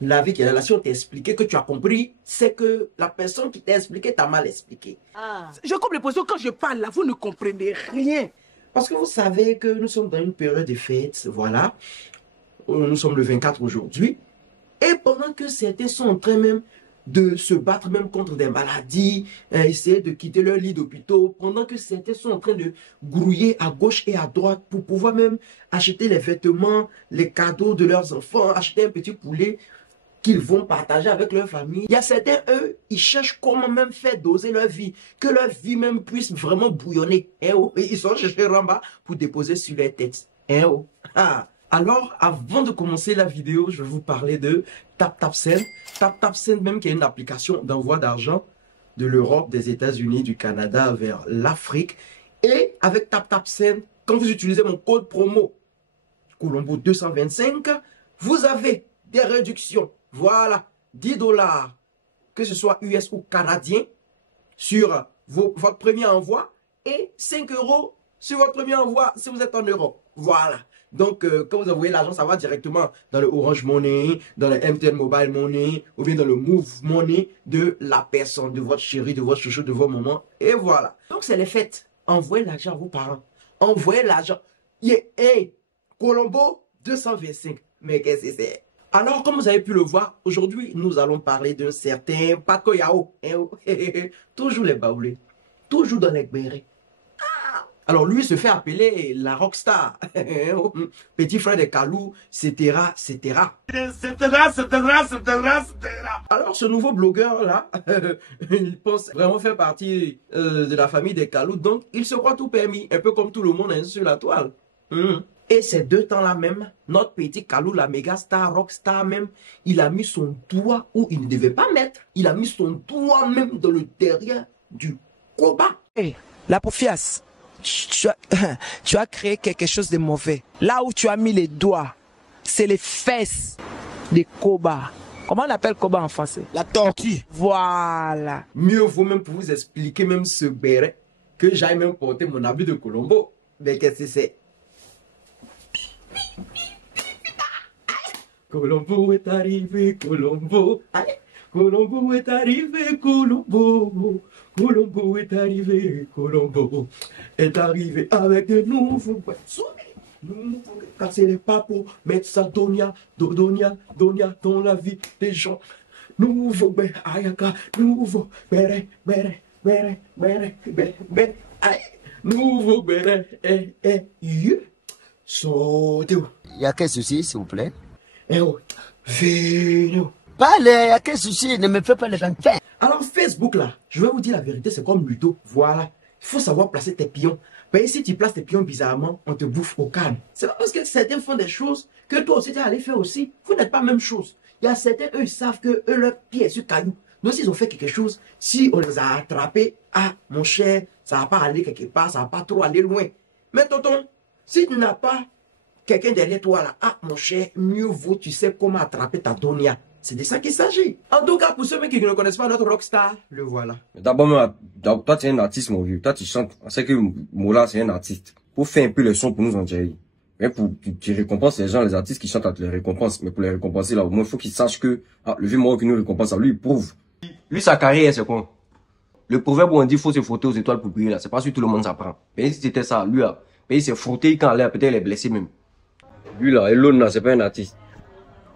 La vie qui est là, si on t'a expliqué que tu as compris, c'est que la personne qui t'a expliqué t'a mal expliqué. Ah. J'ai comme l'impression que quand je parle là, vous ne comprenez rien. Parce que vous savez que nous sommes dans une période de fête, voilà. Nous sommes le 24 aujourd'hui. Et pendant que certains sont en train même de se battre même contre des maladies, essayer de quitter leur lit d'hôpitaux, pendant que certains sont en train de grouiller à gauche et à droite pour pouvoir même acheter les vêtements, les cadeaux de leurs enfants, acheter un petit poulet qu'ils vont partager avec leur famille. Il y a certains, eux, ils cherchent comment même faire doser leur vie, que leur vie même puisse vraiment bouillonner. Et ils sont cherchés en bas pour déposer sur leur tête. Alors, avant de commencer la vidéo, je vais vous parler de TapTapSend. TapTapSend même qui est une application d'envoi d'argent de l'Europe, des États-Unis, du Canada vers l'Afrique. Et avec TapTapSend, quand vous utilisez mon code promo Colombo 225, vous avez des réductions. Voilà, 10 $, que ce soit US ou canadien, sur votre premier envoi et 5 € sur votre premier envoi si vous êtes en Europe. Voilà. Donc, quand vous envoyez l'argent, ça va directement dans le Orange Money, dans le MTN Mobile Money, ou bien dans le Move Money de la personne, de votre chéri, de votre chouchou, de votre maman. Et voilà. Donc, c'est les fêtes. Envoyez l'argent à vos parents. Envoyez l'argent. Hey, Colombo 225. Mais qu'est-ce que c'est? Alors, comme vous avez pu le voir, aujourd'hui, nous allons parler d'un certain Paco Yao. Toujours les baoulés. Toujours dans les bérets. Alors lui se fait appeler la rockstar, petit frère de Kalou, etc., etc. Alors ce nouveau blogueur là, il pense vraiment faire partie de la famille des Kalou, donc il se croit tout permis, un peu comme tout le monde hein, sur la toile. Et ces 2 temps là même, notre petit Kalou, la méga star, rockstar même, il a mis son doigt où il ne devait pas mettre. Il a mis son doigt même dans le derrière du Koba. Hey, la Profias. Tu as créé quelque chose de mauvais. Là où tu as mis les doigts, c'est les fesses des Koba. Comment on appelle Koba en français? La tortue. Voilà. Mieux vaut même pour vous expliquer même ce béret que j'aille même porter mon habit de Colombo. Mais qu'est-ce que c'est? Colombo est arrivé, Colombo. Allez. Colombo est arrivé, Colombo. Colombo est arrivé, Colombo est arrivé avec de nouveaux nous casser les papos, mettre ça Donia dans la vie des gens. Nouveau ayaka, nouveau béré, nouveau béré, sautez. Il y a quel souci, s'il vous plaît? Venez. Parlez, il y a quel souci? Ne me fais pas les enfants. Alors Facebook là, je vais vous dire la vérité, c'est comme Ludo. Voilà, il faut savoir placer tes pions. Mais si tu places tes pions bizarrement, on te bouffe au calme. C'est pas parce que certains font des choses que toi aussi tu es allé faire aussi. Vous n'êtes pas la même chose. Il y a certains, eux, ils savent que eux, leur pied est sur caillou. Donc s'ils ont fait quelque chose, si on les a attrapés, ah mon cher, ça va pas aller quelque part, ça va pas trop aller loin. Mais tonton, si tu n'as pas quelqu'un derrière toi là, ah mon cher, mieux vaut tu sais comment attraper ta donia. C'est de ça qu'il s'agit. En tout cas, pour ceux qui ne connaissent pas notre rockstar, le voilà. D'abord, toi, tu es un artiste, mon vieux. Toi, tu chantes. On sait que Mola, c'est un artiste. Pour faire un peu le son pour nous en dire. Mais pour, tu récompenses les gens, les artistes qui chantent, tu les récompenses. Mais pour les récompenser, là, au moins, il faut qu'ils sachent que, le vieux Moro qui nous récompense, lui, il prouve. Lui, sa carrière, c'est quoi? Le proverbe où on dit, faut se frotter aux étoiles pour briller, là. C'est pas sûr que tout le monde s'apprend. Mais si c'était ça, lui, là, il s'est frotté quand l'air, peut-être il est blessé même. Lui, là, Elon, là, c'est pas un artiste.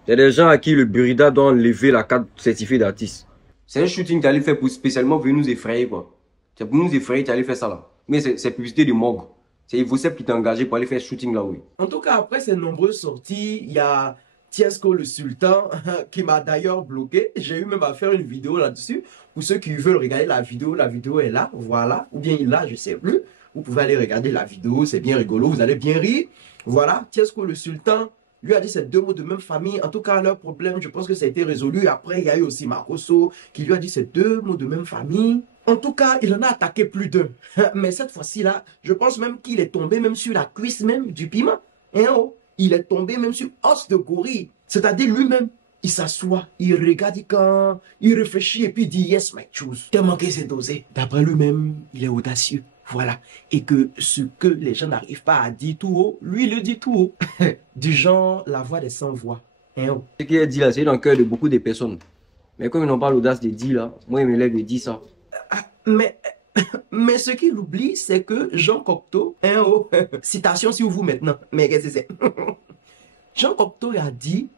Il y a des gens à qui le Burida doit enlever la carte certifiée d'artiste. C'est un shooting que tu allais faire pour spécialement venir nous effrayer, quoi. C'est pour nous effrayer, tu allais faire ça, là. Mais c'est publicité de morgue. C'est Ivosep qui t'a engagé pour aller faire shooting là, oui. En tout cas, après ces nombreuses sorties, il y a Tiesco le Sultan qui m'a d'ailleurs bloqué. J'ai eu même à faire une vidéo là-dessus. Pour ceux qui veulent regarder la vidéo est là, voilà. Ou bien il est là, je sais plus. Vous pouvez aller regarder la vidéo, c'est bien rigolo, vous allez bien rire. Voilà, Tiesco le Sultan lui a dit ces 2 mots de même famille. En tout cas, leur problème, je pense que ça a été résolu. Après, il y a eu aussi Marcoso qui lui a dit ces 2 mots de même famille. En tout cas, il en a attaqué plus d'1. Mais cette fois-ci là, je pense même qu'il est tombé même sur la cuisse même du piment. Il est tombé même sur os de gorille. C'est-à-dire lui-même, il s'assoit, il regarde quand, il réfléchit et puis il dit yes, my choose. Tellement qu'il s'est dosé. D'après lui-même, il est audacieux. Voilà. Et que ce que les gens n'arrivent pas à dire tout haut, lui, il le dit tout haut. Du genre, la voix des sans voix. Hein, oh. Ce qu'il a dit là, c'est dans le cœur de beaucoup de personnes. Mais comme ils n'ont pas l'audace de dire là, moi, il me lève et dit ça. Mais, mais ce qu'il oublie, c'est que Jean Cocteau, hein, oh, citation sur vous maintenant, mais qu'est-ce que c'est? Jean Cocteau a dit,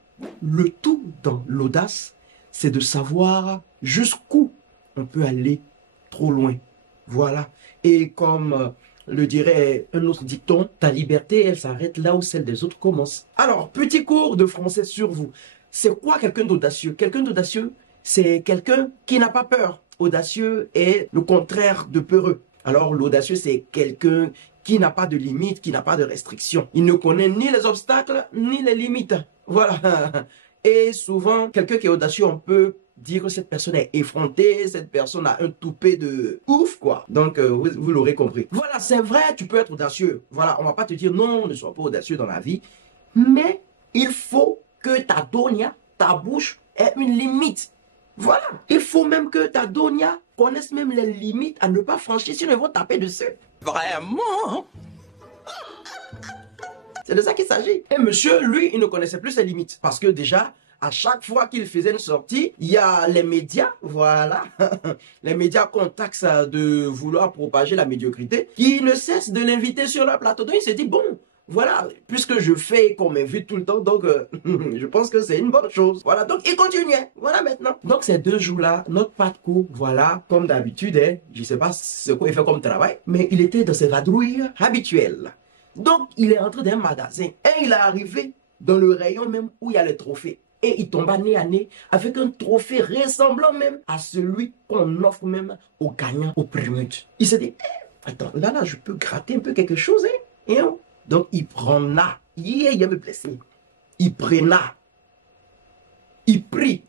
le tout dans l'audace, c'est de savoir jusqu'où on peut aller trop loin. Voilà. Et comme le dirait un autre dicton, ta liberté, elle s'arrête là où celle des autres commence. Alors, petit cours de français sur vous. C'est quoi quelqu'un d'audacieux? Quelqu'un d'audacieux, c'est quelqu'un qui n'a pas peur. Audacieux est le contraire de peureux. Alors, l'audacieux, c'est quelqu'un qui n'a pas de limites, qui n'a pas de restrictions. Il ne connaît ni les obstacles, ni les limites. Voilà. Et souvent, quelqu'un qui est audacieux, on peut dire que cette personne est effrontée, cette personne a un toupet de ouf, quoi. Donc, vous l'aurez compris. Voilà, c'est vrai, tu peux être audacieux. Voilà, on va pas te dire non, ne sois pas audacieux dans la vie. Mais il faut que ta donia, ta bouche, ait une limite. Voilà, il faut même que ta donia connaisse même les limites à ne pas franchir, sinon ils vont taper dessus. Vraiment? C'est de ça qu'il s'agit. Et monsieur, lui, il ne connaissait plus ses limites. Parce que déjà, à chaque fois qu'il faisait une sortie, il y a les médias, voilà. Les médias contactent de vouloir propager la médiocrité, qui ne cessent de l'inviter sur leur plateau. Donc il s'est dit, bon, voilà, puisque je fais qu'on m'invite tout le temps, donc je pense que c'est une bonne chose. Voilà, donc il continuait. Voilà maintenant. Donc ces 2 jours-là, notre Patco, voilà, comme d'habitude, hein, je ne sais pas ce qu'il fait comme travail, mais il était dans ses vadrouilles habituelles. Donc il est entré dans un magasin et il est arrivé dans le rayon même où il y a les trophées. Et il tomba nez à nez avec un trophée ressemblant même à celui qu'on offre même aux gagnants au primut. Il s'est dit, attends, là, je peux gratter un peu quelque chose, hein? Hein? Donc, il prend là. Il me blessé. Il prena. Il prit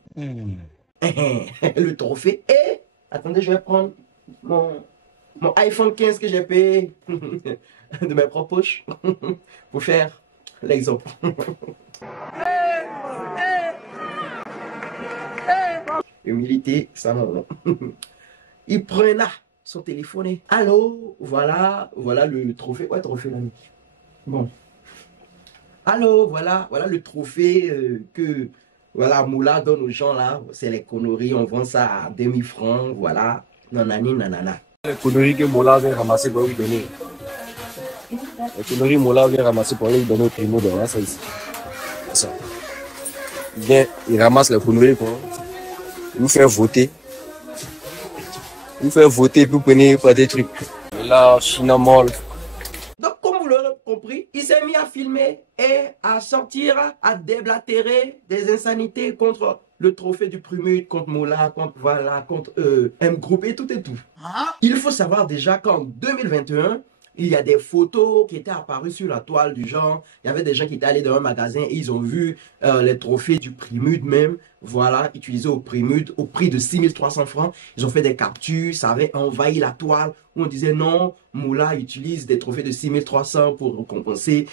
le trophée. Et, attendez, je vais prendre mon iPhone 15 que j'ai payé de mes propres poches pour faire l'exemple. Humilité, ça non. Il prena son téléphone. Allô, voilà le trophée. Ouais, trophée là. Bon. Allô, voilà le trophée que voilà Moula donne aux gens là. C'est les conneries, on vend ça à 2000 francs, voilà. Nanani, nanana. Les conneries que Moula vient ramasser pour lui donner. Les conneries Moula vient ramasser pour lui donner au primo de ça ici. Ça. Bien, il ramasse les conneries quoi. Il vous fait voter. Vous faites voter, vous prenez pas des trucs. Là, Chinamol. Donc, comme vous l'aurez compris, il s'est mis à filmer et à sortir, à déblatérer des insanités contre le trophée du Primut, contre Moula, contre M Group et tout et tout. Il faut savoir déjà qu'en 2021, il y a des photos qui étaient apparues sur la toile du genre. Il y avait des gens qui étaient allés dans un magasin et ils ont vu les trophées du Primut même. Voilà, utilisés au Primut au prix de 6300 francs. Ils ont fait des captures, ça avait envahi la toile. Où on disait non, Moula utilise des trophées de 6300 pour récompenser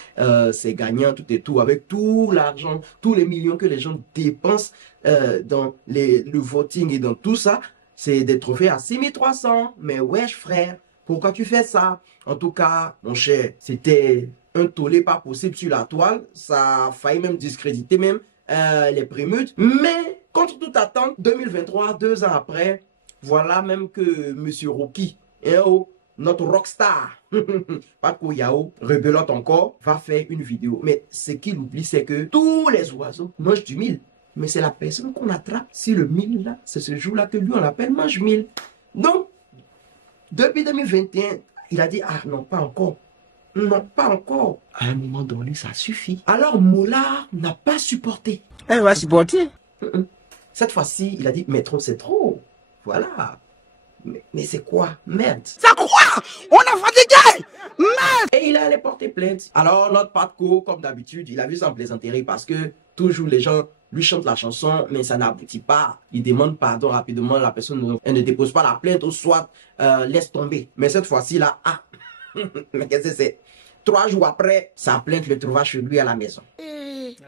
ses gagnants, tout et tout. Avec tout l'argent, tous les millions que les gens dépensent dans le voting et dans tout ça. C'est des trophées à 6300. Mais wesh frère, pourquoi tu fais ça? En tout cas, mon cher, c'était un tollé pas possible sur la toile. Ça a failli même discréditer même les Primut. Mais, contre toute attente, 2023, 2 ans après, voilà même que Monsieur Rocky, notre rockstar, Patco Yao, rebelote encore, va faire une vidéo. Mais ce qu'il oublie, c'est que tous les oiseaux mangent du mil. Mais c'est la personne qu'on attrape sur le mil là. C'est ce jour-là que lui, on l'appelle mange-mil. Donc, depuis 2021, il a dit, ah non, pas encore. Non, pas encore. À un moment donné, ça suffit. Alors, Moula n'a pas supporté. Elle va supporter. Cette fois-ci, il a dit, mais trop, c'est trop. Voilà. Mais c'est quoi? Merde. Ça quoi? On a fatigué! Merde! Et il allait porter plainte. Alors, notre Patco, comme d'habitude, il a vu s'en plaisanterie parce que toujours les gens lui chantent la chanson, mais ça n'aboutit pas. Il demande pardon rapidement, la personne elle ne dépose pas la plainte ou soit laisse tomber. Mais cette fois-ci, là, ah, mais qu'est-ce que c'est? 3 jours après, sa plainte le trouva chez lui à la maison.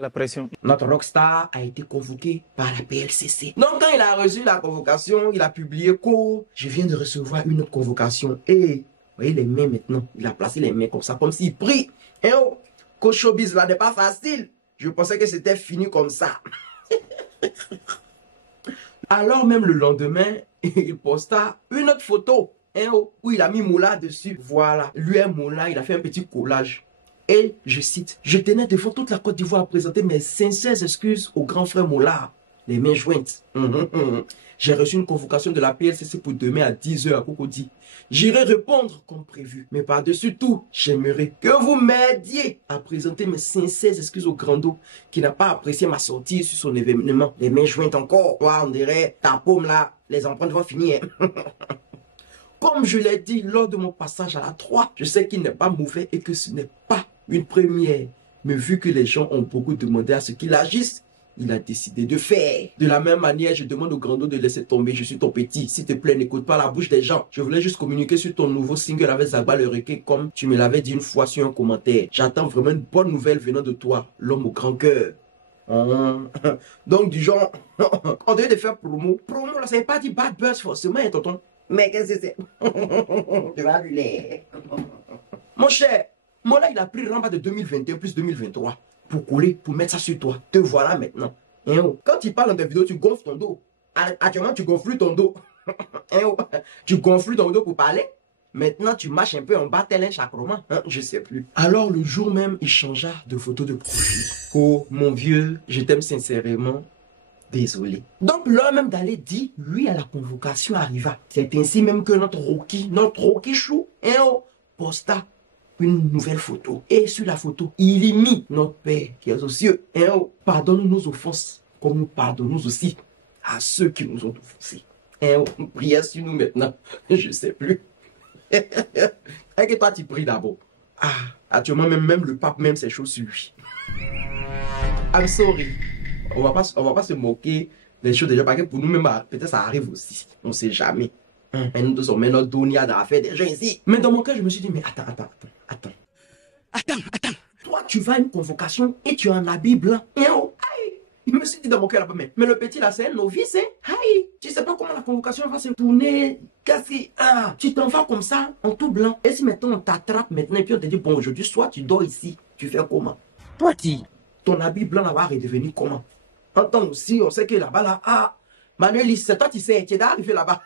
La pression. Notre rockstar a été convoqué par la PLCC. Donc quand il a reçu la convocation, il a publié quoi? Je viens de recevoir une autre convocation. Et vous voyez les mains maintenant. Il a placé les mains comme ça, comme s'il prie. Et oh, coach showbiz là n'est pas facile. Je pensais que c'était fini comme ça. Alors même le lendemain, il posta une autre photo hein, où il a mis Moula dessus. Voilà, lui et Moula, il a fait un petit collage. Et je cite, je tenais devant toute la Côte d'Ivoire à présenter mes sincères excuses au grand frère Moula, les mains jointes. J'ai reçu une convocation de la PLCC pour demain à 10 h à Cocody. J'irai répondre comme prévu. Mais par-dessus tout, j'aimerais que vous m'aidiez à présenter mes sincères excuses au Grando qui n'a pas apprécié ma sortie sur son événement. Les mains jointes encore. Toi, on dirait, ta paume là, les empreintes vont finir. Comme je l'ai dit lors de mon passage à la 3, je sais qu'il n'est pas mauvais et que ce n'est pas une première. Mais vu que les gens ont beaucoup demandé à ce qu'il agisse, il a décidé de faire. De la même manière, je demande au Grando de laisser tomber. Je suis ton petit. S'il te plaît, n'écoute pas la bouche des gens. Je voulais juste communiquer sur ton nouveau single avec Zagba le Requin comme tu me l'avais dit une fois sur un commentaire. J'attends vraiment une bonne nouvelle venant de toi, l'homme au grand cœur. Donc du genre, on devait faire promo. Promo, là, ça veut pas dire bad buzz forcément, hein, tonton. Mais qu'est-ce que c'est? Tu vas lui. Mon cher, moi là, il a pris Ramba de 2021 plus 2023. Pour coller, pour mettre ça sur toi. Te voilà maintenant. Hein, oh. Quand tu parles dans tes vidéos, tu gonfles ton dos. Actuellement, tu gonfles ton dos. Hein, oh. Tu gonfles ton dos pour parler. Maintenant, tu marches un peu en bas, tel un chacroman. Hein, je sais plus. Alors, le jour même, il changea de photo de profil. Oh, mon vieux, je t'aime sincèrement. Désolé. Donc, l'heure même d'aller dire, lui, à la convocation arriva. C'est ainsi même que notre Rocky Chou, hein, oh, posta une nouvelle photo. Et sur la photo, il y mit notre Père qui est aux cieux. Et oh, pardonne nos offenses, comme nous pardonnons aussi à ceux qui nous ont offensés. Et oh, prière sur nous maintenant. Je ne sais plus. Et que toi, tu pries d'abord. Ah, actuellement, même le pape, même ses choses sur lui. I'm sorry. On va pas se moquer des choses déjà, parce que pour nous-mêmes, peut-être ça arrive aussi. On ne sait jamais. Et nous tous, on met notre donia dans l'affaire des gens ici. Mais dans mon cœur, je me suis dit, mais attends. Toi, tu vas à une convocation et tu as un habit blanc. Et oh, aïe. Il me suis dit dans mon cœur là-bas, mais le petit là, c'est un novice, hein. Aïe. Tu sais pas comment la convocation va se tourner. Tu t'en vas comme ça, en tout blanc. Et si maintenant on t'attrape maintenant et puis on te dit, bon, aujourd'hui, soit tu dors ici, tu fais comment? Toi, ton habit blanc là va redevenir comment? En temps aussi, on sait que là-bas, là, Manuel, c'est toi, tu sais, tu es arrivé là-bas.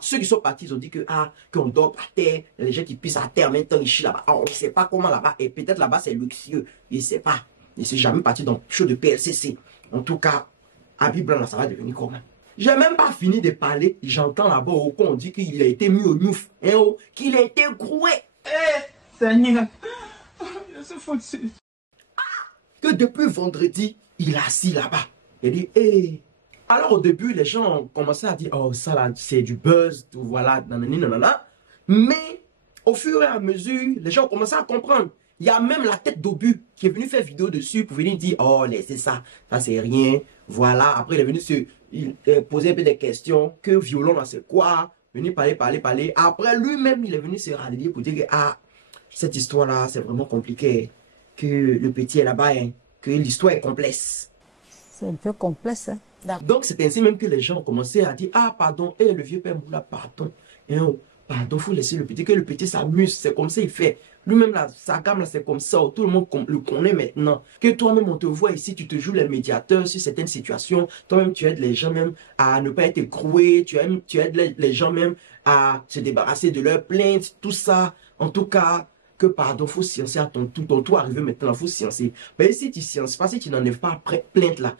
Ceux qui sont partis, ils ont dit qu'on dort à terre, les gens qui pissent à terre, maintenant ils chient là-bas. On ne sait pas comment là-bas, et peut-être là-bas c'est luxueux, il ne sait pas. Il ne s'est jamais parti dans le show de PLCC. En tout cas, habit blanc là, ça va devenir comment? J'ai même pas fini de parler, j'entends là-bas au con, on dit qu'il a été mis au nouf, hein, qu'il a été groué. Seigneur, je suis foutu. Que depuis vendredi, il est assis là-bas. Il dit, Alors au début, les gens ont commencé à dire, oh ça là, c'est du buzz, tout voilà, nanana. Mais au fur et à mesure, les gens ont commencé à comprendre. Il y a même la tête d'Obu qui est venu faire vidéo dessus pour venir dire, oh laissez ça c'est rien. Voilà, après il est venu poser un peu des questions, que violon là c'est quoi, venir parler. Après lui-même, il est venu se rallier pour dire que, cette histoire là, c'est vraiment compliqué, que le petit est là-bas, hein, que l'histoire est complexe. C'est un peu complexe, hein. Donc c'est ainsi même que les gens ont commencé à dire, pardon, le vieux père Moula, pardon. Pardon, faut laisser le petit, que le petit s'amuse, c'est comme ça il fait. Lui-même, sa gamme, là, c'est comme ça, tout le monde le connaît maintenant. Que toi-même, on te voit ici, tu te joues les médiateurs sur certaines situations. Toi-même, tu aides les gens même à ne pas être écroués, tu aides les gens même à se débarrasser de leurs plaintes, tout ça. En tout cas, que pardon, faut sciencer à ton tour arrivé maintenant, faut sciencer. Mais si tu sciences pas, si tu n'enlèves pas plainte là,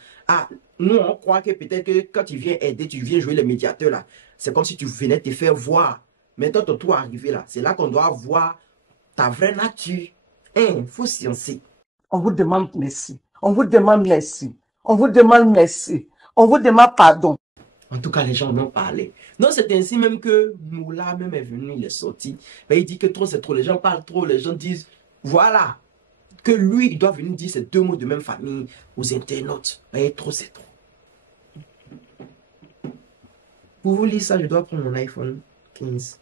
nous on croit que peut-être que quand tu viens aider, tu viens jouer les médiateurs là, c'est comme si tu venais te faire voir. Maintenant ton tour arrivé là, c'est là qu'on doit voir ta vraie nature. Faut sciencer. On vous demande merci. On vous demande merci. On vous demande merci. On vous demande pardon. En tout cas, les gens en ont parlé. Donc, c'est ainsi même que Moula même est venu, il est sorti. Ben, il dit que trop, c'est trop. Les gens parlent trop. Les gens disent, voilà, que lui, il doit venir dire ces deux mots de même famille aux internautes. Ben, trop, c'est trop. Pour vous lire ça, je dois prendre mon iPhone 15.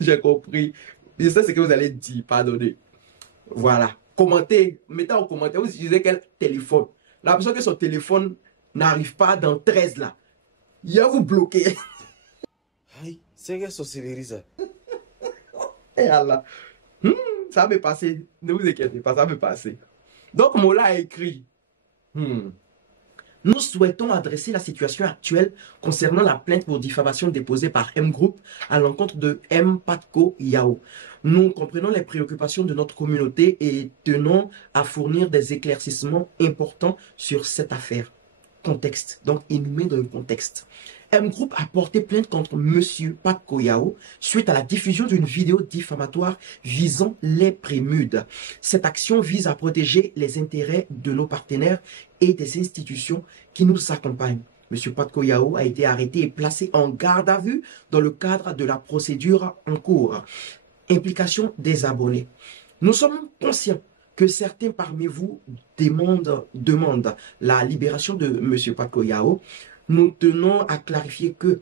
J'ai compris. Et ça, c'est que vous allez dire, pardonnez. Voilà. Commentez, mettez en commentaire, vous utilisez quel téléphone. La personne que son téléphone n'arrive pas dans 13 là, il va vous bloquer. Aïe, c'est quelle sorcellerie ça? Et Allah. Ça va passer. Ne vous inquiétez pas, ça va passer. Donc, Mola a écrit. Nous souhaitons adresser la situation actuelle concernant la plainte pour diffamation déposée par M Group à l'encontre de M Patko Yao. Nous comprenons les préoccupations de notre communauté et tenons à fournir des éclaircissements importants sur cette affaire. Contexte. Donc, il nous met dans le contexte. M Group a porté plainte contre Monsieur Patko Yao suite à la diffusion d'une vidéo diffamatoire visant les Prémudes. Cette action vise à protéger les intérêts de nos partenaires et des institutions qui nous accompagnent. Monsieur Patko Yao a été arrêté et placé en garde à vue dans le cadre de la procédure en cours. Implication des abonnés. Nous sommes conscients que certains parmi vous demandent la libération de Monsieur Patko Yao. Nous tenons à clarifier que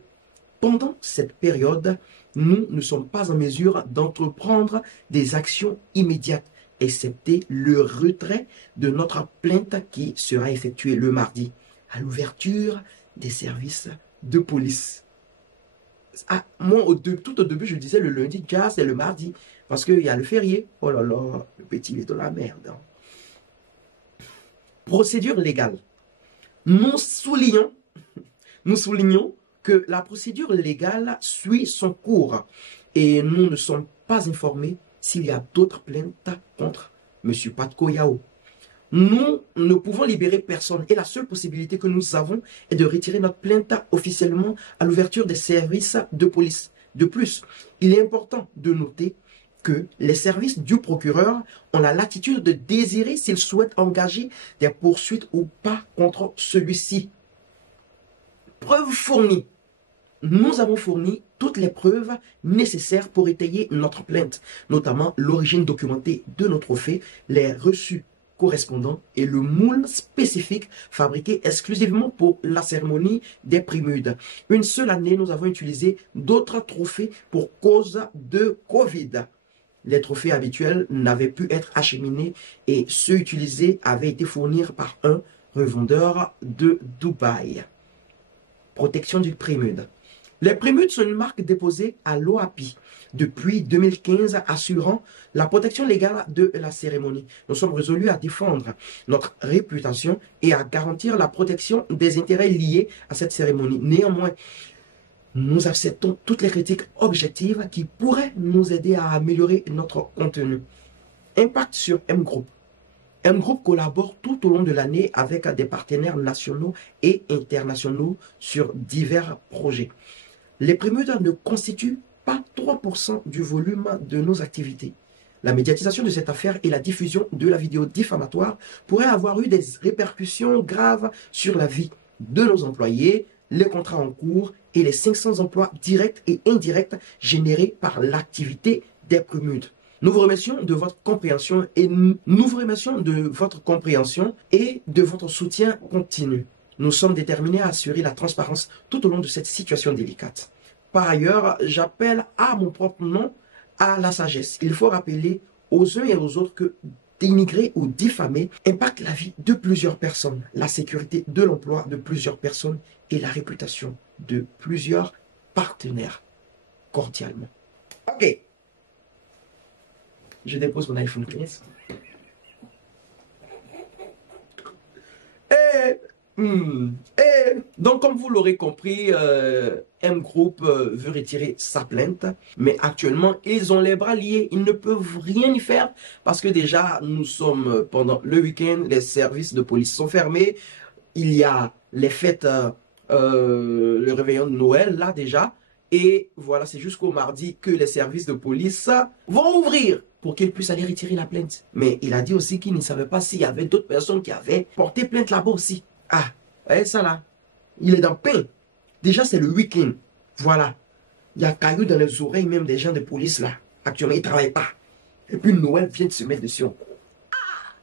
pendant cette période, nous ne sommes pas en mesure d'entreprendre des actions immédiates, excepté le retrait de notre plainte qui sera effectué le mardi à l'ouverture des services de police. Ah, moi, tout au début, je disais le lundi, déjà, c'est le mardi, parce qu'il y a le férié. Oh là là, le petit il est dans la merde. Hein. Procédure légale. Nous soulignons que la procédure légale suit son cours et nous ne sommes pas informés s'il y a d'autres plaintes contre M. Patko Yao. Nous ne pouvons libérer personne et la seule possibilité que nous avons est de retirer notre plainte officiellement à l'ouverture des services de police. De plus, il est important de noter que les services du procureur ont la latitude de désirer s'ils souhaitent engager des poursuites ou pas contre celui-ci. Preuves fournies. Nous avons fourni toutes les preuves nécessaires pour étayer notre plainte, notamment l'origine documentée de nos trophées, les reçus correspondants et le moule spécifique fabriqué exclusivement pour la cérémonie des Prémudes. Une seule année, nous avons utilisé d'autres trophées pour cause de Covid. Les trophées habituels n'avaient pu être acheminés et ceux utilisés avaient été fournis par un revendeur de Dubaï. Protection du Prémude. Les Prémudes sont une marque déposée à l'OAPI depuis 2015 assurant la protection légale de la cérémonie. Nous sommes résolus à défendre notre réputation et à garantir la protection des intérêts liés à cette cérémonie. Néanmoins, nous acceptons toutes les critiques objectives qui pourraient nous aider à améliorer notre contenu. Impact sur M Group. M Group collabore tout au long de l'année avec des partenaires nationaux et internationaux sur divers projets. Les Prémudes ne constituent pas 3% du volume de nos activités. La médiatisation de cette affaire et la diffusion de la vidéo diffamatoire pourraient avoir eu des répercussions graves sur la vie de nos employés, les contrats en cours et les 500 emplois directs et indirects générés par l'activité des Prémudes. Nous vous remercions de votre compréhension et de votre soutien continu. Nous sommes déterminés à assurer la transparence tout au long de cette situation délicate. Par ailleurs, j'appelle à mon propre nom à la sagesse. Il faut rappeler aux uns et aux autres que dénigrer ou diffamer impacte la vie de plusieurs personnes, la sécurité de l'emploi de plusieurs personnes et la réputation de plusieurs partenaires. Cordialement. Ok. Je dépose mon iPhone 15. Donc, comme vous l'aurez compris, M Group veut retirer sa plainte, mais actuellement, ils ont les bras liés. Ils ne peuvent rien y faire parce que déjà, nous sommes pendant le week-end, les services de police sont fermés. Il y a les fêtes, le réveillon de Noël, là déjà. Et voilà, c'est jusqu'au mardi que les services de police vont ouvrir pour qu'ils puissent aller retirer la plainte. Mais il a dit aussi qu'il ne savait pas s'il y avait d'autres personnes qui avaient porté plainte là-bas aussi. Ah, voyez ça là, il est dans pain. Déjà, c'est le week-end. Voilà. Il y a cailloux dans les oreilles même des gens de police là. Actuellement, ils ne travaillent pas. Et puis Noël vient de se mettre dessus. Ah,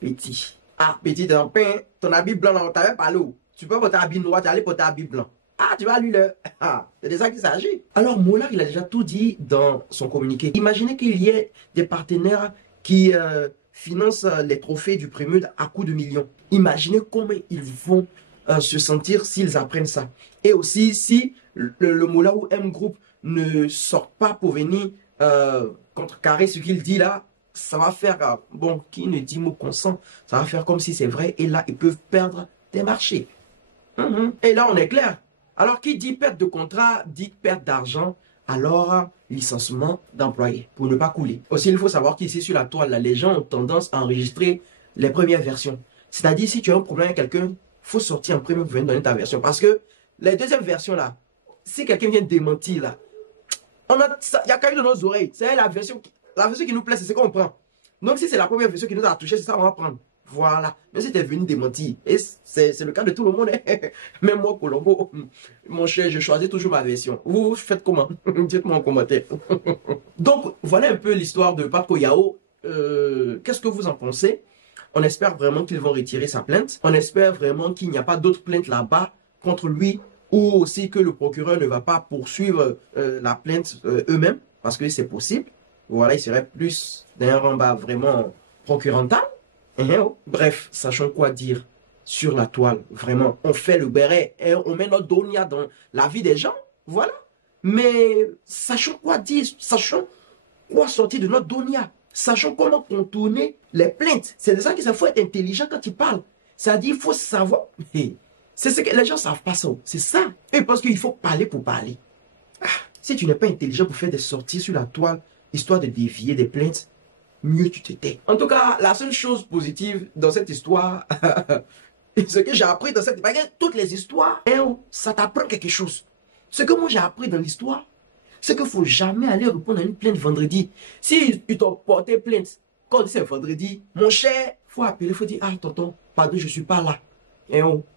petit. Ah, petit, dans pain. Ton habit blanc, là, on t'avait parlé où? Tu peux porter un habit noir, tu allais porter un habit blanc. Ah, tu vois, lui, là. Ah, c'est de ça qu'il s'agit. Alors, Mola, il a déjà tout dit dans son communiqué. Imaginez qu'il y ait des partenaires qui financent les trophées du Prémude à coups de millions. Imaginez comment ils vont se sentir s'ils apprennent ça. Et aussi, si le Mola ou M Group ne sort pas pour venir contrecarrer ce qu'il dit là, ça va faire, bon, qui ne dit mot consent, ça va faire comme si c'est vrai, et là, ils peuvent perdre des marchés. Et là, on est clair. Alors, qui dit perte de contrat, dit perte d'argent, alors licenciement d'employés, pour ne pas couler. Aussi, il faut savoir qu'ici, sur la toile, là, les gens ont tendance à enregistrer les premières versions. C'est-à-dire, si tu as un problème avec quelqu'un, il faut sortir en premier pour venir donner ta version. Parce que les deuxièmes versions, là, si quelqu'un vient démentir, là, il y a quand même dans nos oreilles. C'est la version qui nous plaît, c'est ce qu'on prend. Donc, si c'est la première version qui nous a touché, c'est ça qu'on va prendre. Voilà. Mais si tu es venu démentir, et c'est le cas de tout le monde, même moi, Colombo, mon cher, je choisis toujours ma version. Vous faites comment? Dites-moi en commentaire. Donc, voilà un peu l'histoire de Pape Yao. Qu'est-ce que vous en pensez? On espère vraiment qu'ils vont retirer sa plainte. On espère vraiment qu'il n'y a pas d'autres plaintes là-bas contre lui, ou aussi que le procureur ne va pas poursuivre la plainte eux-mêmes, parce que c'est possible. Voilà, il serait plus d'un rembat vraiment procurental. Bref, sachant quoi dire sur la toile, vraiment, on fait le béret et on met notre donia dans la vie des gens, voilà. Mais sachant quoi dire, sachant quoi sortir de notre donia, sachant comment contourner les plaintes. C'est de ça qu'il faut être intelligent quand il parle. C'est-à-dire, il faut savoir. C'est ce que les gens ne savent pas ça. C'est ça. Et parce qu'il faut parler pour parler. Si tu n'es pas intelligent pour faire des sorties sur la toile, histoire de dévier des plaintes, mieux tu te tais. En tout cas, la seule chose positive dans cette histoire, ce que j'ai appris dans cette histoire, toutes les histoires, ça t'apprend quelque chose. Ce que moi j'ai appris dans l'histoire, c'est qu'il ne faut jamais aller répondre à une plainte vendredi. Si ils t'ont porté plainte, quand c'est vendredi, mon cher, il faut appeler, il faut dire, ah tonton, pardon, je ne suis pas là.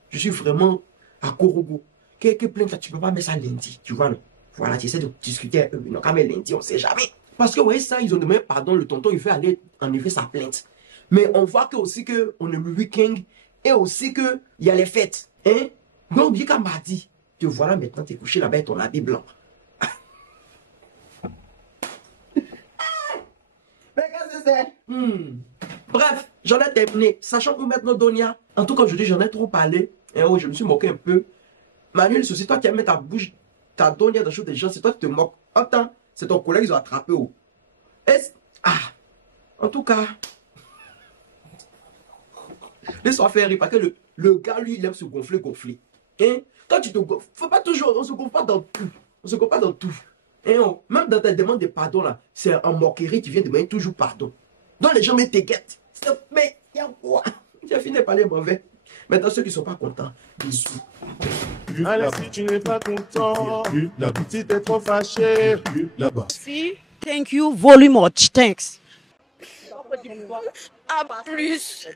Je suis vraiment à Korogo. Quelques plaintes là, tu ne peux pas mettre ça lundi, tu vois, non? Voilà, tu essaies de discuter avec eux, non, quand même lundi, on ne sait jamais. Parce que, vous voyez ça, ils ont demandé pardon, le tonton, il veut aller enlever sa plainte. Mais on voit que aussi qu'on est le week-end et aussi qu'il y a les fêtes. Donc, bien qu'à mardi, te voilà maintenant, tu es couché là-bas avec ton habit blanc. Mais qu'est-ce que c'est? Bref, j'en ai terminé. Sachant que maintenant, Donia, en tout cas, aujourd'hui, j'en ai trop parlé. Et oui, je me suis moqué un peu. Manuel, c'est toi qui as mis ta bouche, ta Donia dans la chose des gens, c'est toi qui te moques. Attends. C'est ton collègue, ils ont attrapé. En tout cas, laisse-moi faire rire parce que le gars, lui, il aime se gonfler. Quand tu te gonfles, faut pas toujours, on se gonfle pas dans tout. On se gonfle pas dans tout. Même dans ta demande de pardon, là, c'est en moquerie, tu viens demander toujours pardon. Donc les gens me t'éguettent. Mais, il y a quoi? Tu as fini par les mauvais. Maintenant, ceux qui ne sont pas contents, bisous. Allez, si tu n'es pas content, si t'es trop fâché, là-bas. Si, thank you very much, thanks. À plus.